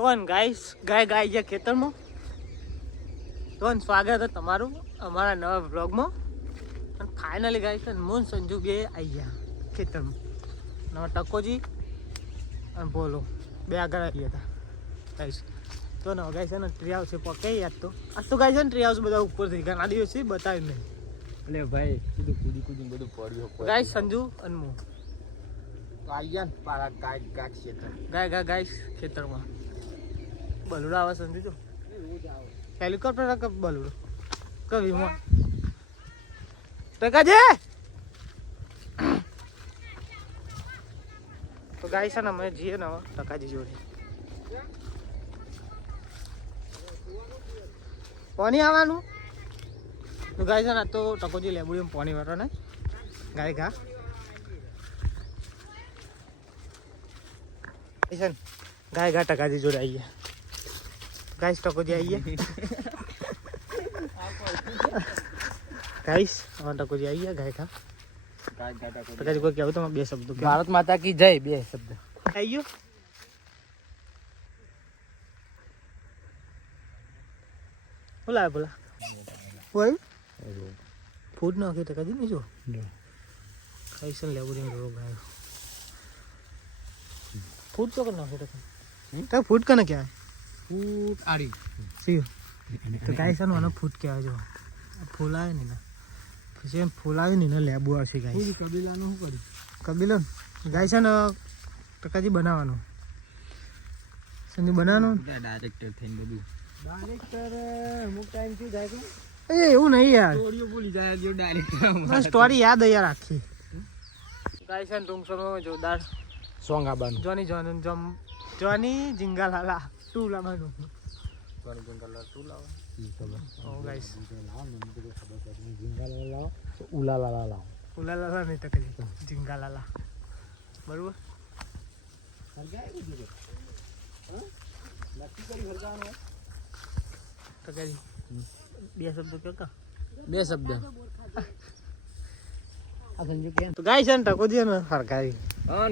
તો ગાઈસ ગાય જે ખેતરમાં તો સ્વાગત છે તમારું અમારા નવા વ્લોગમાં. અને ફાઇનલી ગાઈસ હું સંજુ બે આવી ગયા ખેતરમાં. નવા ટકોજી અને બોલો બે આગળ આવી ગયા હતા ગાઈસ. તો ને ગાઈસ ને ટ્રી હાઉસ પકાઈ યાદ તો આજ તો ગાઈસ ને ટ્રી હાઉસ બધા ઉપર થઈ ગયા. આ દિવસ બતાવ્યું નહીં એટલે ભાઈ કૂદી બધું પડ્યું ગાઈસ. સંજુ અને હું ગાય ખેતરમાં બલુડો આવે. સંજુ જો હેલિકોપ્ટર કે બલુડો કે વિમાન ટકાજે. તો ગાય છે ને અમે જઈએ ને ટકાજી જોડે પાણી આવવાનું. તો ગાય છે ને તો ટકોજી લેબુડી પાણી વાળો ને ગાય ઘા ગાય ઘા ટકાજી જોડે આવીએ. ગાઈસ ટકોજી આવીએ ગાઈસ. ટકોજી આવીએ ગાય ઘા ટકાજી. કોઈ કહેવું તમે બે શબ્દો? ભારત માતા કી જય. બે શબ્દ આવી ગયો. બોલા બોલા હોય ફૂડ નાખી ટકાજી નહીં જો ખાઈશ ને લેવું રોગ આવ્યો. ફૂડ તો નાખે ટકા ફૂડ કને કહેવાય? ફૂટ આડી સીઓ તો ગાય છે ને ફૂટ કહેવાય. જો ફૂલ આવે ને પછી ફૂલ આવે ને લેબુ આવશે ગાય. કબીલાનું શું કર્યું? કબીલો ગાય છે ને ટકાજી બનાવવાનું. સંજુ બનાવવાનું ડાયરેક્ટર થઈને બધું ડાયરેક્ટર અમુક ટાઈમ થી જાય તો એવું નહીં યાર. સ્ટોરીઓ ભૂલી જાય જો ડાયરેક્ટર સ્ટોરી યાદ યાર આખી. ગાય છે ને ટૂંક સમયમાં જોરદાર સોંગ આબાનું જોની જિંગાલાલા ટુ લાવવાનું. ઉલાલાલા નહીં ટકાજી જિંગાલાલા બરોબર. ટકાજી બે શબ્દો કયો કા? બે શબ્દ તો ગાય છે ને ટકોજી ને હરગાવી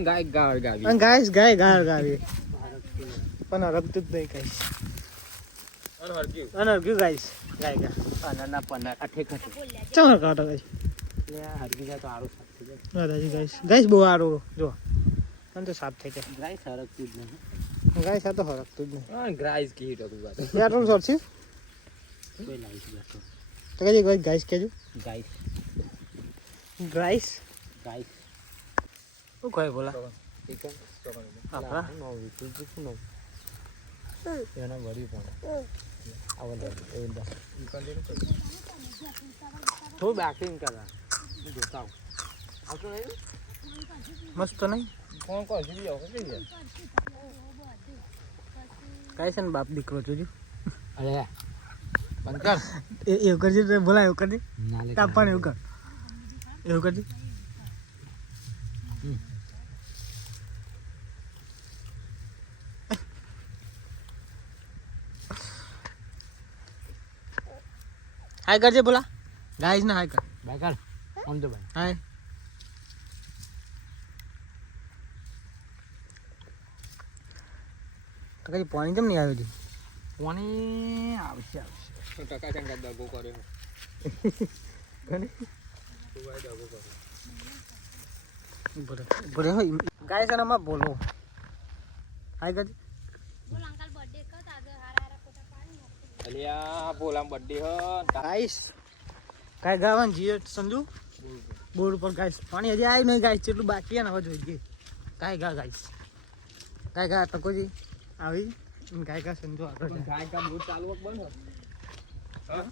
ગાય ગાવી ગાઈસ ગાય ગાર ગાવી પણ હરકતું જ નહીં કઈ અનહરગ્યું ગાઈસ ગાય ગા અનાના પના આઠે ખાતે ચમ હરકાવતો ગાઈસ એટલે આ હરગી જાય તો આરો સાફ થઈ જાય. દાદાજી ગાઈસ ગાઈસ બહુ સારું જો અને તો સાફ થઈ જાય. ગાય સરકતું જ નહીં. ગાઈસ આ તો હરકતું જ નહીં. હા ગ્રાઈસ કી ટકું વાત પેટ્રોલ સર છે કોઈ લાઈસ બેઠો તો કઈ કોઈ ગાઈસ કેજો ગાઈસ ગાઈસ ગાઈસ શું કહે બોલા ઠીક છે આપણા નો વિતું શું નો એના વળી પણ આવલે એવડા તો બેકિંગ કરા હું જોતા હું આવતો નહીં મસ્ત નહીં કોણ કોણ જીવી આવો કે યાર ગાઈસ ને બાપ દીકરો જોજો. અરે બંધ કર એવું કરજે તો બોલા એવું કરજે ના લે તાપણ એવું કર એવું કરજે. હાય કરજે બોલા ગાઈસ ને હાય કર બાય કર આમ તો ભાઈ હાય. તો કઈ પાણી કેમ નહીં આવ્યું? પાણી આવશે આવશે ટકા ટકા દગો કર્યો બરે હોય ગાઈસ ને માં બોલો હાય કરજે. અલ્યા બોલામ બર્થડે હ ગાઈસ કાંઈ ગાવાનું જીએ સમજુ બોર્ડ ઉપર ગાઈસ પાણી હજી આવ્યું નહીં ગાઈસ જેટલું બાકી ને હવે જોઈએ. કાંઈ ગા ગાઈસ કાંઈ ગા ટકોજી આવી ગાય ગા સમજો આગળ ગાય કા બોટ ચાલુ બંધ હા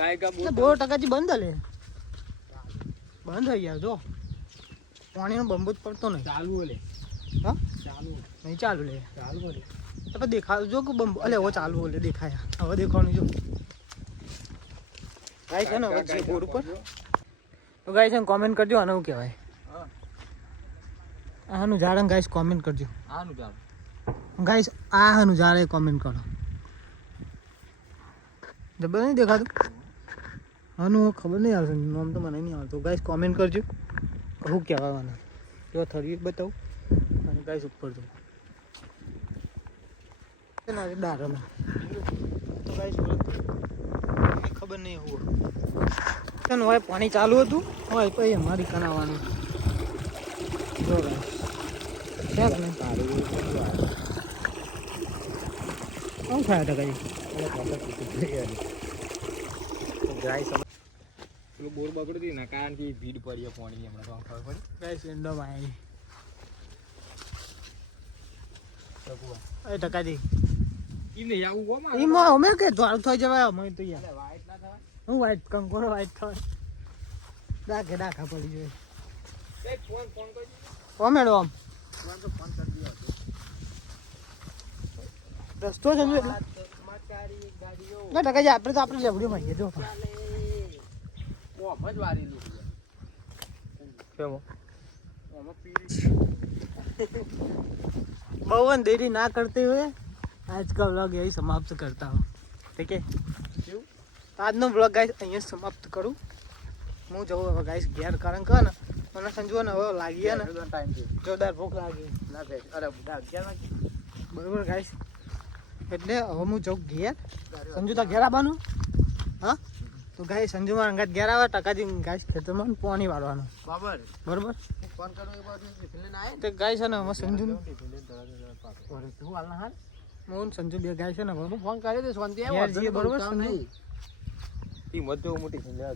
ગાય કા બોટ 2% બંધ લે બંધ થઈ ગયા જો પાણીનો બંબુ જ પડતો નહીં. ચાલુ લે હા ચાલુ નહીં ચાલુ લે ચાલુ લે તો દેખાય જો કે બંબુ અલે હવે ચાલુ લે દેખાય હવે દેખાવાનું જો ગાય છે ને વચ્ચે બોર્ડ ઉપર. તો ગાય છે ને કોમેન્ટ કરજો આને શું કહેવાય. આનું ઝાડ ગાઈસ કોમેન્ટ કરજો. આનું ચાલુ ગાઈસ આ હાનું ઝાડ એ કોમેન્ટ કરો. જબર નહીં દેખાતું આનું ખબર નહીં આવશે નામ તો મને નહીં આવતું. ગાઈસ કોમેન્ટ કરજો શું કહેવાય. જો થર્યું બતાવું અને ગાઈસ ઉપર જો ના દારમાં તો ગાઈસ ખબર નહીં હું તને હોય પાણી ચાલુ હતું હોય તો એ અમારી કરાવવાનું જો ગાઈસ ક્યાંક નહીં શું થાય તો કઈ પેલું બોર બગડ્યું હતું ને કારણ કે ભીડ પડી પાણી હમણાં તો ખબર પડી ગાઈસ એન્ડોમાં આવી એ ટકાજી એમને આવું કોમાં એમાં અમે કે ધોળ થઈ જવાય અમે તો યાર વાઈટ ના થવાય હું વાઈટ કંકોરો વાઈટ થાય ડાખા પડી જોઈએ એક ફોન કરી ઓમેડો આમ ફોન તો ફોન કરી દીધો રસ્તો સમજો એટલે સમાચારી ગાડીઓ ના ટકાજી આપણે તો આપણે લેવડી મારીએ જો ઓ મજ વારી લું કેમો ઓમાં પીરી पवन देरी ना करते हुए आज का व्लॉग यही समाप्त करता हूँ ठीक है आज नो व्लॉग गाइस અહીંયા સમાપ્ત કરું હું જવું હવે ગાઈસ ઘેર કારણ કે ને મને સંજુ ને હવે લાગી ને ટાઈમ છે જોરદાર ભૂખ લાગી ના ભાઈ અરે બુડા 11 વાગે બરોબર ગાઈસ એટલે હવે હું જાઉં ઘેર સંજુ તા ઘેર આવવાનું હા તો ગાઈસ સંજુ માં અંગાત ઘેર આવે ટકાજી ગાઈસ ખેતરમાં પાણી વાળવાનું બાબર બરોબર ફોન કરો એક બાર ટિફિન લઈને આય તો ગાઈસ છે ને હવે સંજુ ટિફિન લઈને તરત પાછો તું હાલના હાલ હું સંજુ બે ગાઈસ છે ને ફોન કર્યો તો શાંતિ ઘેર જઈએ, બરોબર, સંજુ? ઈ મત જો મોટી ટિફિન લેવા